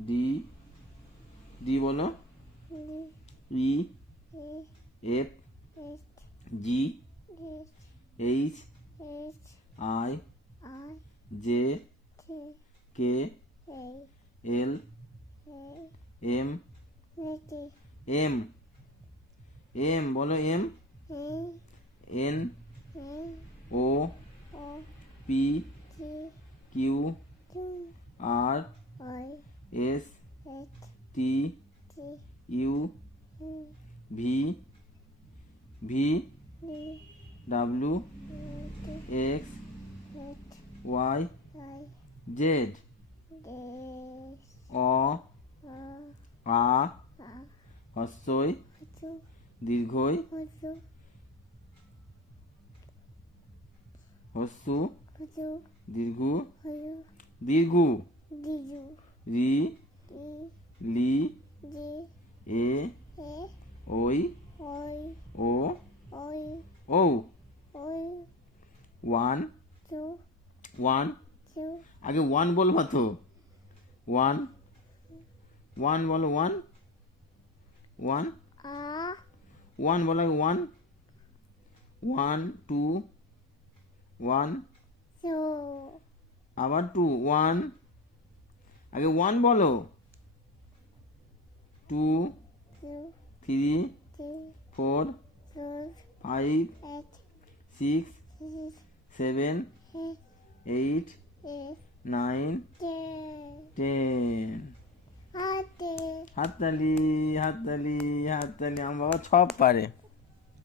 D, D বলো। E, F, G, H, I, J, K, L, M, M, M বলো। M, N, O, P, Q, R, S, T, U, V, V, W, X, Y, Z. অ, আ, হস্যই, দীর্ঘই, হস্যু, দীর্ঘু, দীর্ঘু, রি, লি, এ, ওই, ও, ও। ওয়ান, ওয়ান, আগে ওয়ান বলবা তো। ওয়ান, ওয়ান বলো। ওয়ান, ওয়ান, ওয়ান বলো আগে। ওয়ান, ওয়ান, টু, ওয়ান, আবার টু। ওয়ান, আগে ওয়ান বলো। Two, three, four, five, six, seven, eight, nine, ten. হাততালি, হাততালি, হাততালি। আমার বাবা সব পারে।